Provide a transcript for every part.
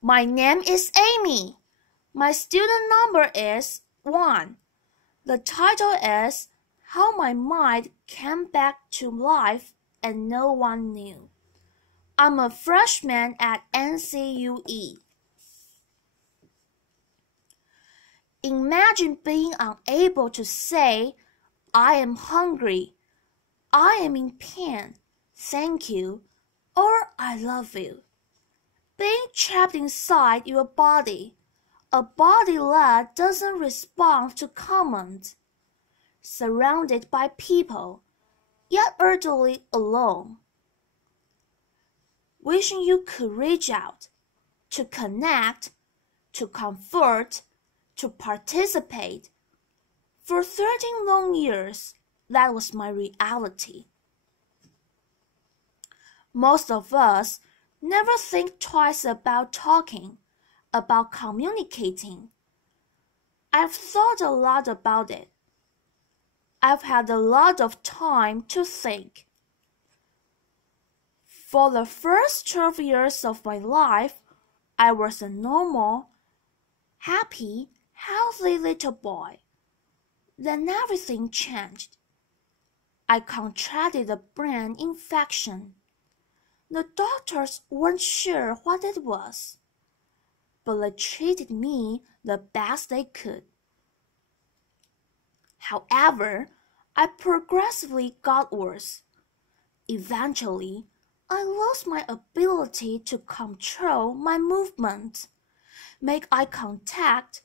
My name is Amy. My student number is 1. The title is How My Mind Came Back to Life and No One Knew. I'm a freshman at NCUE. Imagine being unable to say, I am hungry, I am in pain, thank you, or I love you. Being trapped inside your body, a body that doesn't respond to commands, surrounded by people, yet utterly alone. Wishing you could reach out, to connect, to comfort, to participate. For 13 long years, that was my reality. Most of us never think twice about talking, about communicating. I've thought a lot about it. I've had a lot of time to think. For the first 12 years of my life, I was a normal, happy, healthy little boy. Then everything changed. I contracted a brain infection. The doctors weren't sure what it was, but they treated me the best they could. However, I progressively got worse. Eventually, I lost my ability to control my movements, make eye contact,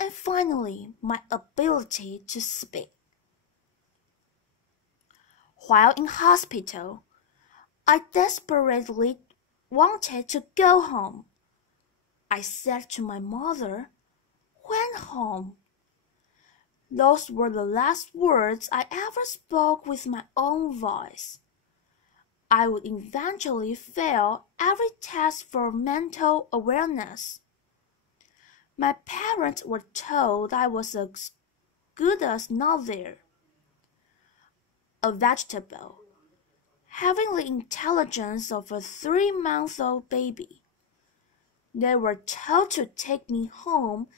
and finally my ability to speak. While in hospital, I desperately wanted to go home. I said to my mother, "When home?" Those were the last words I ever spoke with my own voice. I would eventually fail every test for mental awareness. My parents were told I was as good as not there. A vegetable, having the intelligence of a 3-month-old baby. They were told to take me home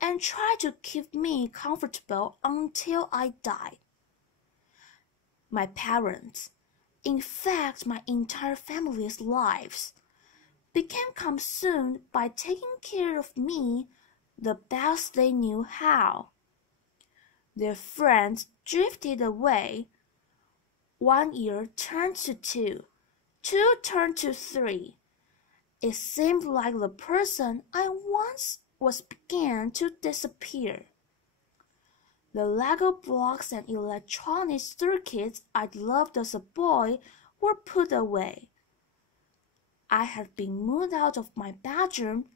and try to keep me comfortable until I died. My parents, in fact my entire family's lives, became consumed by taking care of me the best they knew how. Their friends drifted away. 1 year turned to 2, 2 turned to 3. It seemed like the person I once was began to disappear. The Lego blocks and electronic circuits I'd loved as a boy were put away. I had been moved out of my bedroom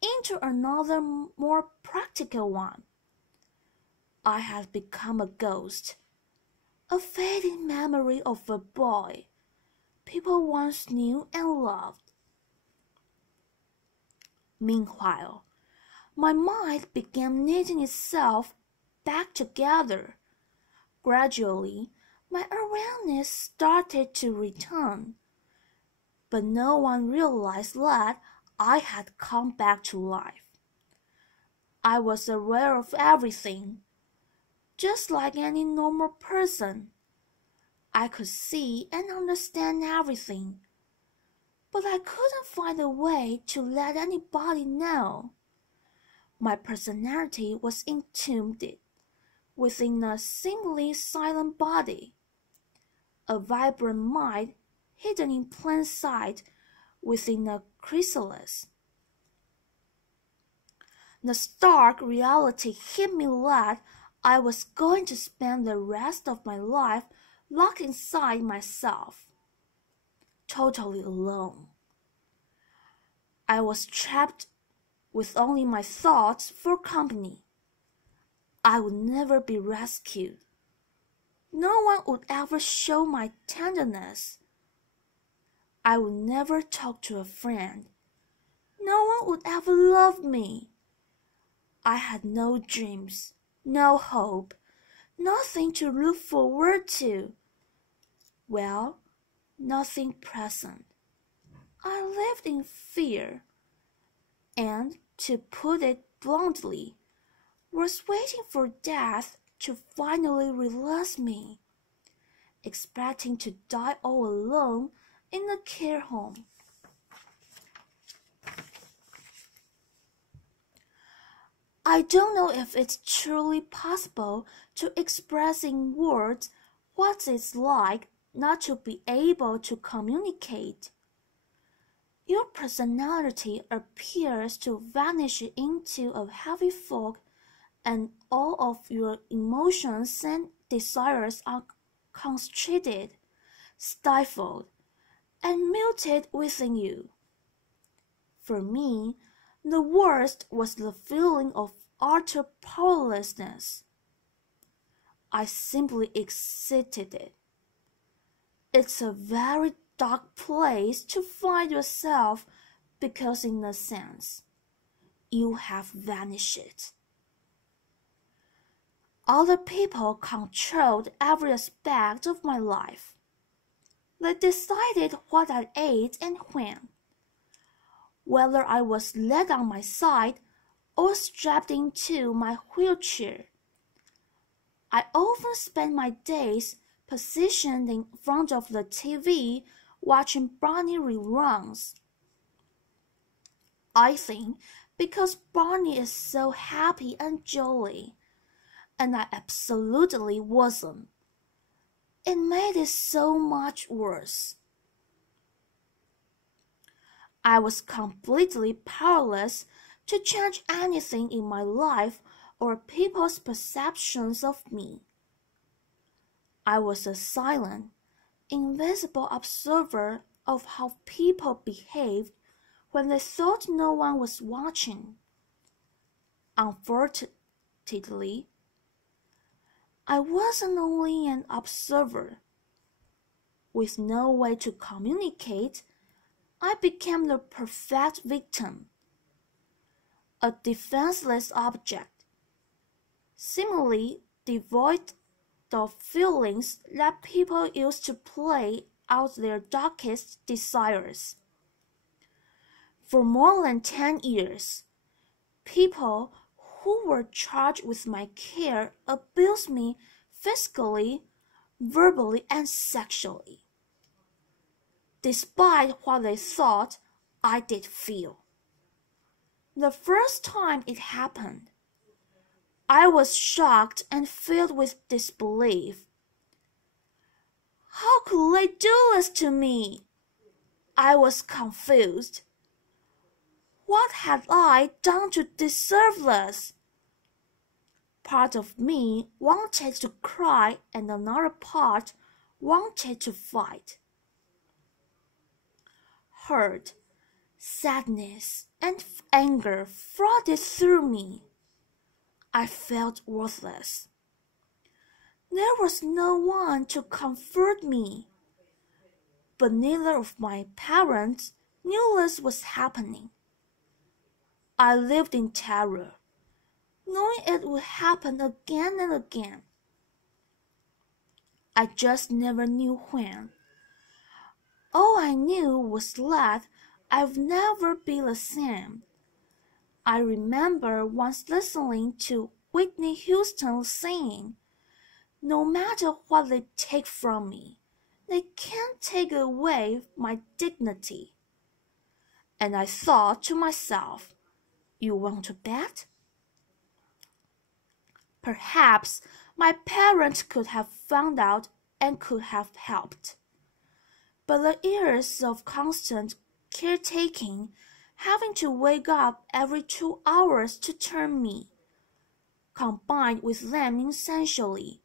into another more practical one. I had become a ghost, a fading memory of a boy people once knew and loved. Meanwhile, my mind began knitting itself back together. Gradually, my awareness started to return, but no one realized that I had come back to life. I was aware of everything, just like any normal person. I could see and understand everything, but I couldn't find a way to let anybody know. My personality was entombed within a seemingly silent body, a vibrant mind hidden in plain sight within a chrysalis. The stark reality hit me that I was going to spend the rest of my life locked inside myself, totally alone. I was trapped with only my thoughts for company. I would never be rescued. No one would ever show my tenderness. I would never talk to a friend. No one would ever love me. I had no dreams, no hope, nothing to look forward to. Well, nothing present. I lived in fear. and, to put it bluntly, was waiting for death to finally release me, expecting to die all alone in a care home. I don't know if it's truly possible to express in words what it's like not to be able to communicate. Your personality appears to vanish into a heavy fog, and all of your emotions and desires are constricted, stifled, and muted within you. For me, the worst was the feeling of utter powerlessness. I simply exited it. It's a very dark place to find yourself because, in a sense, you have vanished. Other people controlled every aspect of my life. They decided what I ate and when, whether I was laid on my side or strapped into my wheelchair. I often spent my days positioned in front of the TV watching Barney reruns. I think because Barney is so happy and jolly, and I absolutely wasn't. It made it so much worse. I was completely powerless to change anything in my life or people's perceptions of me. I was a silent, invisible observer of how people behaved when they thought no one was watching. Unfortunately, I wasn't only an observer. With no way to communicate, I became the perfect victim, a defenseless object, seemingly devoid of feelings that people use to play out their darkest desires. For more than 10 years, people who were charged with my care abused me physically, verbally, and sexually, despite what they thought I did feel. The first time it happened, I was shocked and filled with disbelief. How could they do this to me? I was confused. What had I done to deserve this? Part of me wanted to cry and another part wanted to fight. Hurt, sadness, and anger flooded through me. I felt worthless. There was no one to comfort me. But neither of my parents knew this was happening. I lived in terror, knowing it would happen again and again. I just never knew when. All I knew was that I'd never be the same. I remember once listening to Whitney Houston saying, "No matter what they take from me, they can't take away my dignity." And I thought to myself, you want to bet? Perhaps my parents could have found out and could have helped. But the years of constant caretaking, having to wake up every 2 hours to turn me, combined with them essentially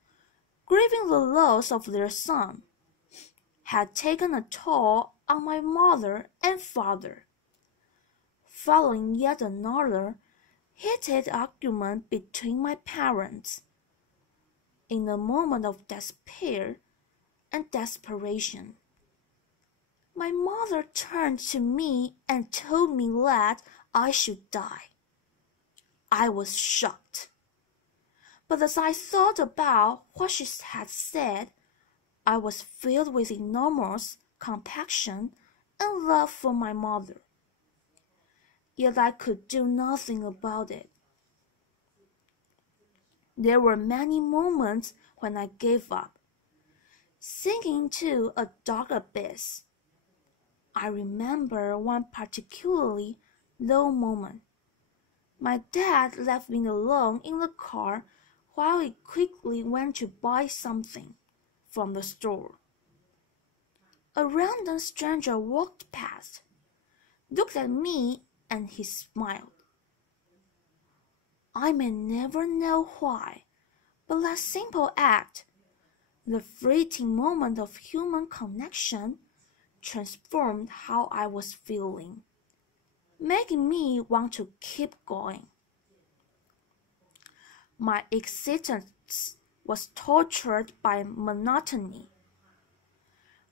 grieving the loss of their son, had taken a toll on my mother and father. Following yet another heated argument between my parents, in a moment of despair and desperation, my mother turned to me and told me that I should die. I was shocked. But as I thought about what she had said, I was filled with enormous compassion and love for my mother. yet I could do nothing about it. There were many moments when I gave up, sinking into a dark abyss. I remember one particularly low moment. My dad left me alone in the car while he quickly went to buy something from the store. A random stranger walked past, looked at me, and he smiled. I may never know why, but that simple act, the fleeting moment of human connection, transformed how I was feeling, making me want to keep going. My existence was tortured by monotony,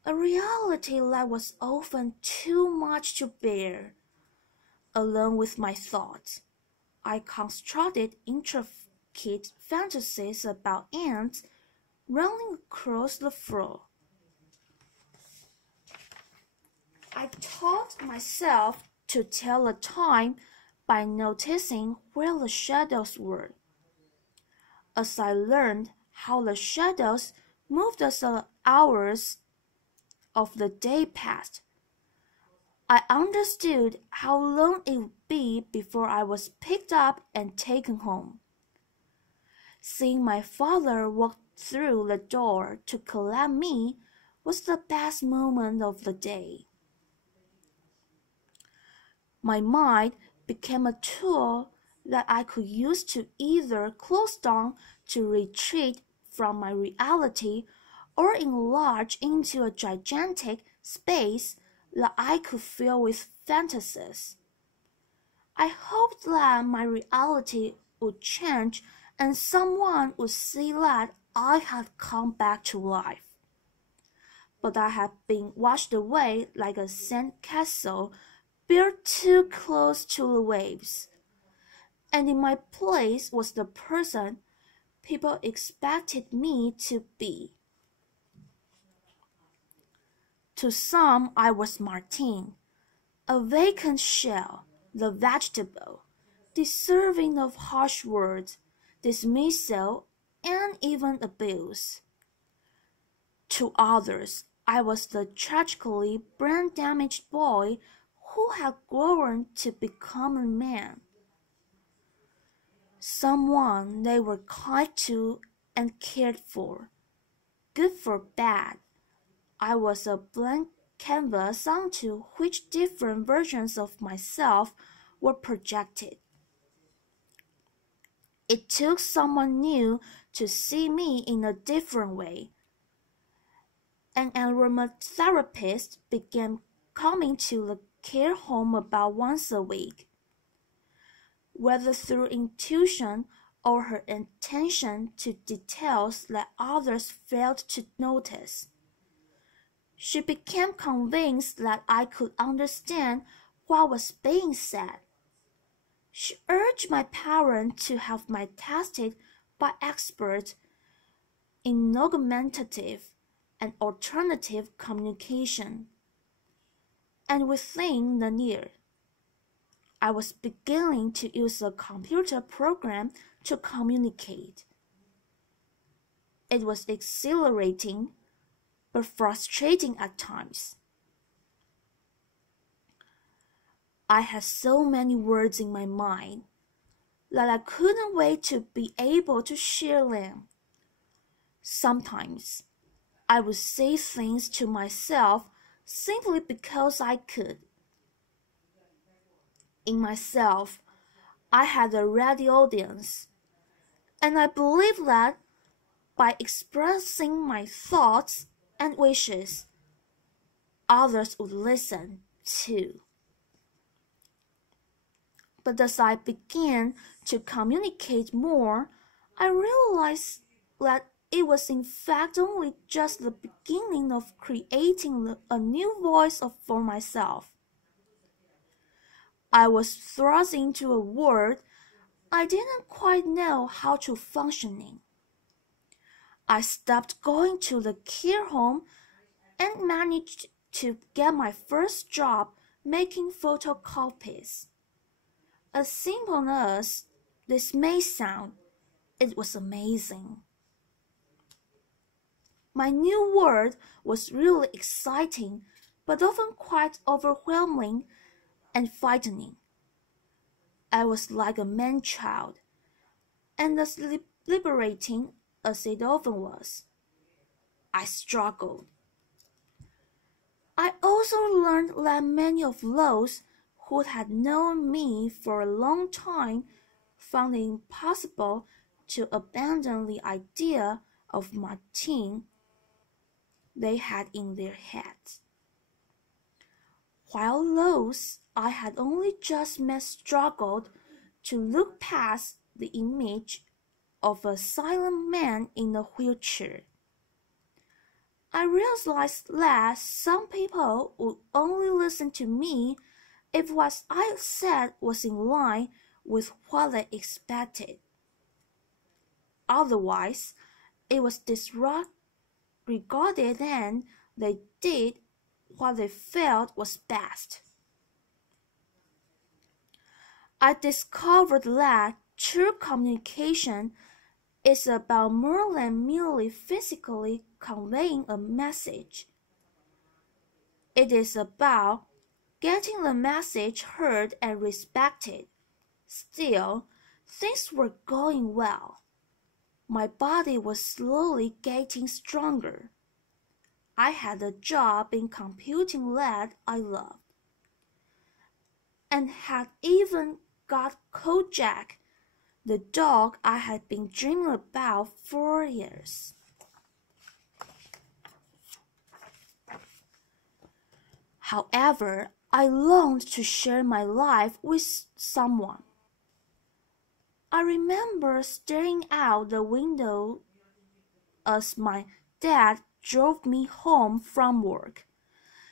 a reality that was often too much to bear. Alone with my thoughts, I constructed intricate fantasies about ants running across the floor. I taught myself to tell the time by noticing where the shadows were. As I learned how the shadows moved as the hours of the day passed, I understood how long it would be before I was picked up and taken home. Seeing my father walk through the door to collect me was the best moment of the day. My mind became a tool that I could use to either close down to retreat from my reality or enlarge into a gigantic space that I could fill with fantasies. I hoped that my reality would change and someone would see that I had come back to life. But I had been washed away like a sand castle built too close to the waves, and in my place was the person people expected me to be. To some, I was Martine, a vacant shell, the vegetable, deserving of harsh words, dismissal, and even abuse. To others, I was the tragically brain-damaged boy who had grown to become a man, someone they were kind to and cared for. Good for bad, I was a blank canvas onto which different versions of myself were projected. It took someone new to see me in a different way. An aromatherapist began coming to the care home about once a week. Whether through intuition or her attention to details that others failed to notice, she became convinced that I could understand what was being said. She urged my parents to have me tested by experts in augmentative and alternative communication. And within the year, I was beginning to use a computer program to communicate. It was exhilarating, but frustrating at times. I had so many words in my mind that I couldn't wait to be able to share them. Sometimes I would say things to myself simply because I could. In myself, I had a ready audience, and I believed that by expressing my thoughts and wishes, others would listen too. But as I began to communicate more, I realized that it was in fact only just the beginning of creating a new voice for myself. I was thrust into a world I didn't quite know how to function in. I stopped going to the care home and managed to get my first job making photocopies. As simple as this may sound, it was amazing. My new world was really exciting, but often quite overwhelming and frightening. I was like a man-child, and as liberating as it often was. I struggled. I also learned that many of those who had known me for a long time found it impossible to abandon the idea of Martin they had in their heads, while those I had only just met struggled to look past the image of a silent man in a wheelchair. I realized that some people would only listen to me if what I said was in line with what they expected. Otherwise, it was disregarded and they did what they felt was best. I discovered that true communication is about more than merely physically conveying a message. It is about getting the message heard and respected. Still, things were going well. My body was slowly getting stronger. I had a job in computing that I loved, and had even got Kojak, the dog I had been dreaming about for years. However, I longed to share my life with someone. I remember staring out the window as my dad drove me home from work,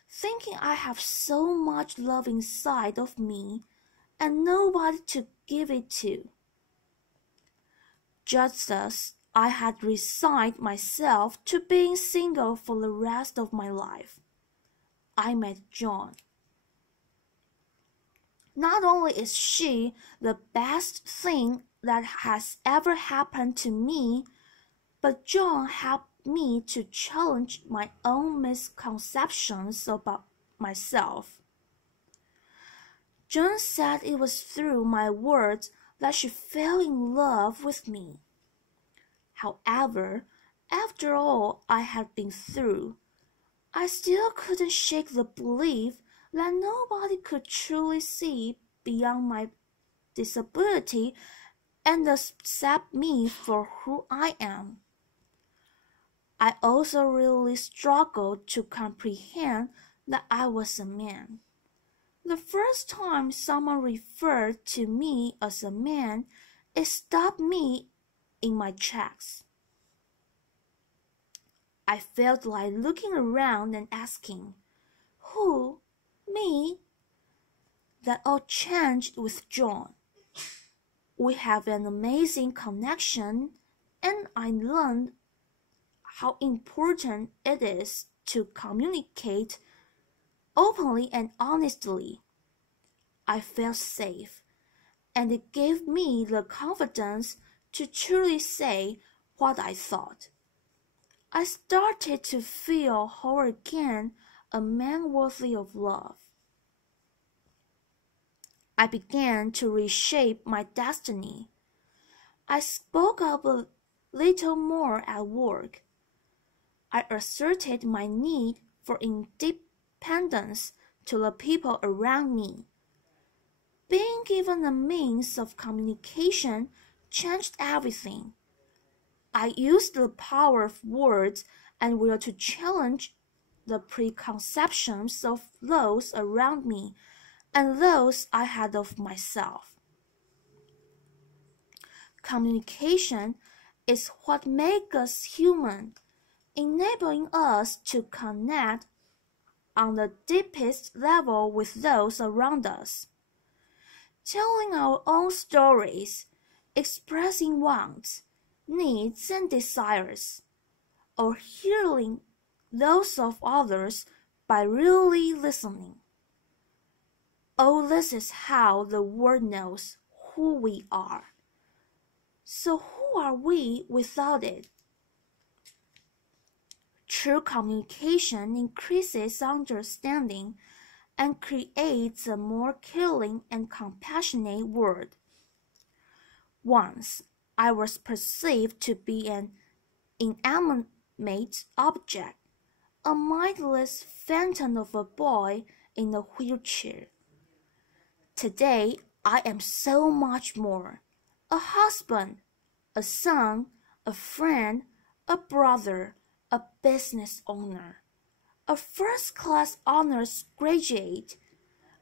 thinking I have so much love inside of me and nobody to give it to. Just as I had resigned myself to being single for the rest of my life, I met John. Not only is she the best thing that has ever happened to me, but John helped me to challenge my own misconceptions about myself. John said it was through my words that she fell in love with me. However, after all I had been through, I still couldn't shake the belief that nobody could truly see beyond my disability and accept me for who I am. I also really struggled to comprehend that I was a man. The first time someone referred to me as a man, it stopped me in my tracks. I felt like looking around and asking, "Who? Me?" That all changed with John. We have an amazing connection, and I learned how important it is to communicate openly and honestly. I felt safe, and it gave me the confidence to truly say what I thought. I started to feel whole again, a man worthy of love. I began to reshape my destiny. I spoke up a little more at work. I asserted my need for independence to the people around me. Being given a means of communication changed everything. I used the power of words and will to challenge the preconceptions of those around me and those I had of myself. Communication is what makes us human, enabling us to connect on the deepest level with those around us. Telling our own stories, expressing wants, needs, and desires, or hearing those of others by really listening. Oh, this is how the world knows who we are. So who are we without it? True communication increases understanding and creates a more caring and compassionate world. Once, I was perceived to be an inanimate object, a mindless phantom of a boy in a wheelchair. Today, I am so much more: a husband, a son, a friend, a brother, a business owner, a first-class honors graduate,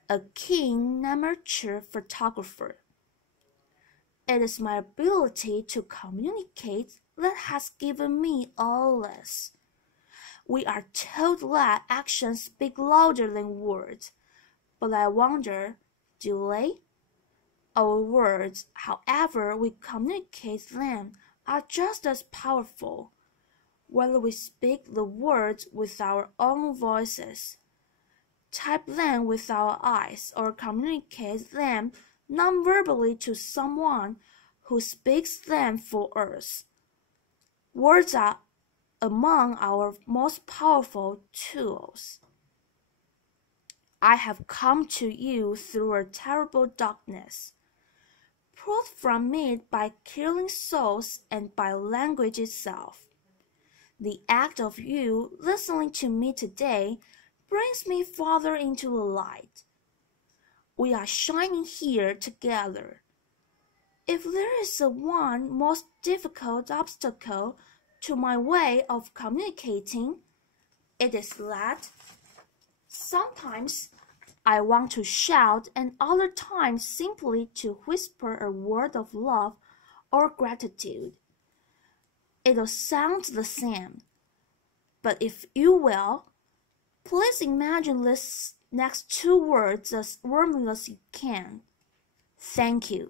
a keen amateur photographer. It is my ability to communicate that has given me all this. We are told that actions speak louder than words, but I wonder, do they? Our words, however we communicate them, are just as powerful, whether we speak the words with our own voices, type them with our eyes, or communicate them non-verbally to someone who speaks them for us. Words are among our most powerful tools. I have come to you through a terrible darkness, pulled from it by killing souls and by language itself. The act of you listening to me today brings me farther into the light. We are shining here together. If there is a one most difficult obstacle to my way of communicating, it is that sometimes I want to shout and other times simply to whisper a word of love or gratitude. It'll sound the same, but if you will, please imagine these next two words as warmly as you can. Thank you.